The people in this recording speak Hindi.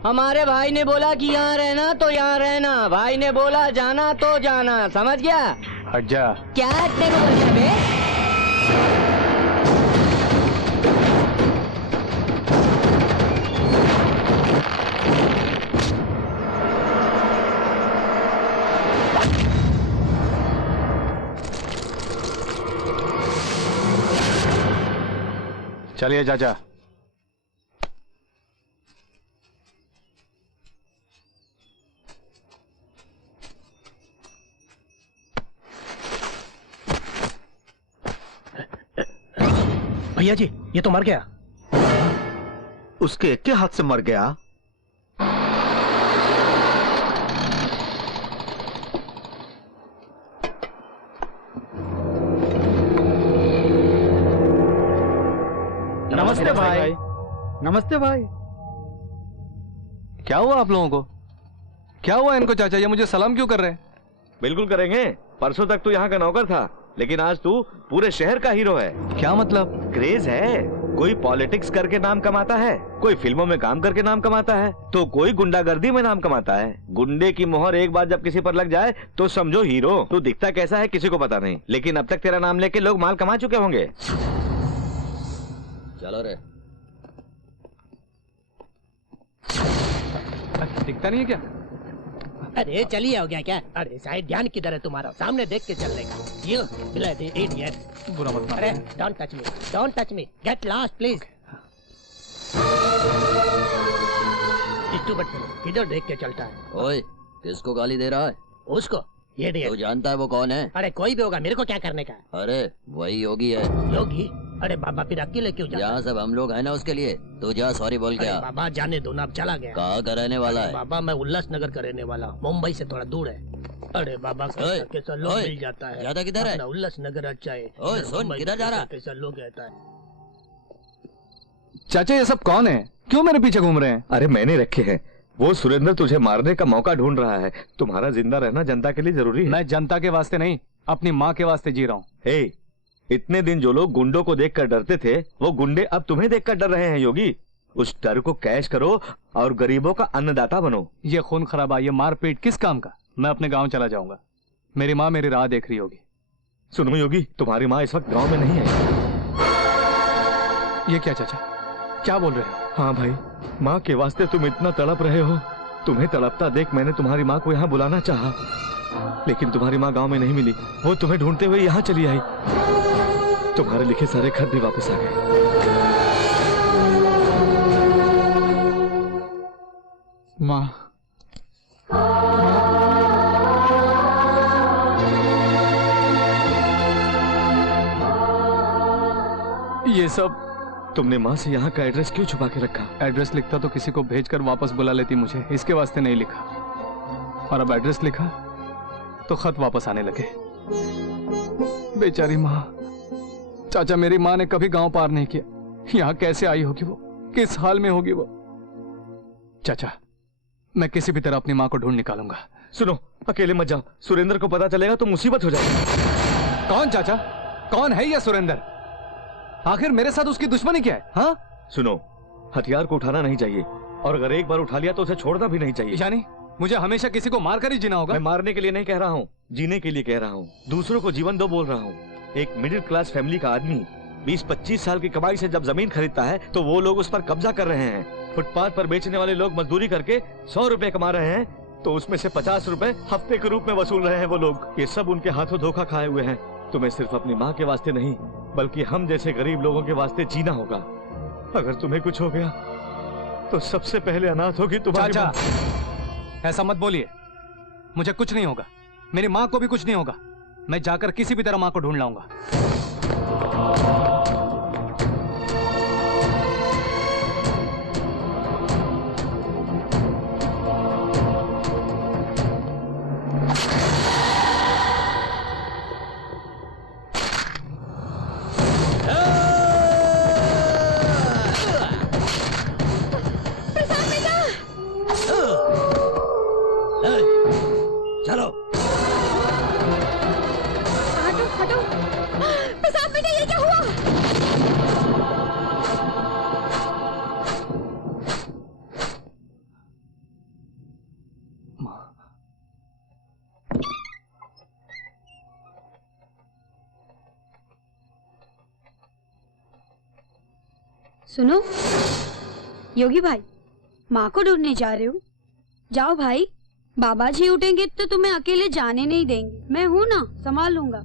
हमारे भाई ने बोला कि यहाँ रहना तो यहाँ रहना, भाई ने बोला जाना तो जाना, समझ गया? हट जा। क्या हटने को बोलते बे? चलिए चाचा। भैया जी, ये तो मर गया। उसके क्या हाथ से मर गया? नमस्ते भाई। नमस्ते भाई। क्या हुआ आप लोगों को? क्या हुआ इनको चाचा? ये मुझे सलाम क्यों कर रहे हैं? बिल्कुल करेंगे। परसों तक तू यहाँ का नौकर था, लेकिन आज तू पूरे शहर का हीरो है। क्या मतलब? क्रेज है। कोई पॉलिटिक्स करके नाम कमाता है, कोई फिल्मों में काम करके नाम कमाता है, तो कोई गुंडागर्दी में नाम कमाता है। गुंडे की मोहर एक बार जब किसी पर लग जाए तो समझो हीरो। तू दिखता कैसा है किसी को पता नहीं, लेकिन अब तक तेरा नाम लेके लोग माल कमा चुके होंगे। चलो रे। दिखता नहीं है क्या? अरे चलिए, हो गया क्या? अरे साइड ध्यान किधर है तुम्हारा? सामने देख के चलने का। You bloody idiot. बुरा मत अरे मानो। Don't touch me, don't touch me, get lost please. Stupid fellow, किधर देख के चलता है? ओए, किसको गाली दे रहा है? उसको। ये तो जानता है वो कौन है? अरे कोई भी होगा, मेरे को क्या करने का है? अरे वही योगी है। योगी? अरे बाबा, फिर अकेले क्यों जाता? यहाँ सब हम लोग हैं ना उसके लिए। तू जा, सॉरी बोल अरे गया। बाबा जाने दो ना, अब चला गया। कहाँ का रहने वाला है? बाबा मैं उल्लासनगर का रहने वाला हूँ, मुंबई से थोड़ा दूर है। अरे बाबा ओए, कैसा लोग ओए, मिल जाता है। ज्यादा किधर है? अपना उल्लासनगर अच्छा है। ओए, इधर सुन, मुंबई किधर जा रहा? कैसा लोग रहता है। चाचा ये सब कौन है? क्यों मेरे पीछे घूम रहे हैं? अरे मैंने रखे हैं। वो सुरेंद्र तुझे मारने का मौका ढूंढ रहा है। तुम्हारा जिंदा रहना जनता के लिए जरूरी है। मैं जनता के वास्ते नहीं, अपनी माँ के वास्ते जी रहा हूँ। हे, इतने दिन जो लोग गुंडों को देखकर डरते थे, वो गुंडे अब तुम्हें देखकर डर रहे हैं योगी। उस डर को कैश करो और गरीबों का अन्नदाता बनो। ये खून खराबा, ये मारपीट किस काम का? मैं अपने गांव चला जाऊंगा। मेरी माँ मेरी राह देख रही होगी। सुनो योगी, तुम्हारी माँ इस वक्त गांव में नहीं है। ये क्या चाचा, क्या बोल रहे हो? हाँ भाई, माँ के वास्ते तुम इतना तड़प रहे हो। तुम्हें तड़पता देख मैंने तुम्हारी माँ को यहाँ बुलाना चाहा, लेकिन तुम्हारी माँ गांव में नहीं मिली। वो तुम्हें ढूंढते हुए यहाँ चली आई। तुम्हारे लिखे सारे खत भी वापस आ गए। माँ, ये सब तुमने माँ से यहाँ का एड्रेस क्यों छुपा के रखा? एड्रेस लिखता तो किसी को भेजकर वापस बुला लेती मुझे, इसके वास्ते नहीं लिखा। और अब एड्रेस लिखा तो खत वापस आने लगे। बेचारी माँ। चाचा मेरी माँ ने कभी गांव पार नहीं किया। यहाँ कैसे आई होगी वो? किस हाल में होगी वो? चाचा मैं किसी भी तरह अपनी माँ को ढूंढ निकालूंगा। सुनो, अकेले मत जाओ। सुरेंद्र को पता चलेगा तो मुसीबत हो जाएगी। कौन चाचा? कौन है ये सुरेंद्र? आखिर मेरे साथ उसकी दुश्मनी क्या है? हाँ सुनो, हथियार को उठाना नहीं चाहिए, और अगर एक बार उठा लिया तो उसे छोड़ना भी नहीं चाहिए। यानी मुझे हमेशा किसी को मारकर ही जीना होगा? मैं मारने के लिए नहीं कह रहा हूँ, जीने के लिए कह रहा हूँ। दूसरों को जीवन दो बोल रहा हूँ। एक मिडिल क्लास फैमिली का आदमी 20-25 साल की कमाई से जब जमीन खरीदता है तो वो लोग उस पर कब्जा कर रहे हैं। फुटपाथ पर बेचने वाले लोग मजदूरी करके 100 रुपए कमा रहे हैं, तो उसमें से 50 रुपए हफ्ते के रूप में वसूल रहे हैं वो लोग। ये सब उनके हाथों धोखा खाए हुए हैं। तुम्हें सिर्फ अपनी माँ के वास्ते नहीं, बल्कि हम जैसे गरीब लोगों के वास्ते जीना होगा। अगर तुम्हें कुछ हो गया तो सबसे पहले अनाथ होगी तुम्हारी माँ। ऐसा मत बोलिए, मुझे कुछ नहीं होगा, मेरी माँ को भी कुछ नहीं होगा। मैं जाकर किसी भी तरह माँ को ढूंढ लाऊंगा। चलो हटो हटो सुनो योगी भाई, माँ को ढूंढने जा रहे हो? जाओ भाई, बाबा जी उठेंगे तो तुम्हें अकेले जाने नहीं देंगे। मैं हूँ ना, संभाल लूंगा।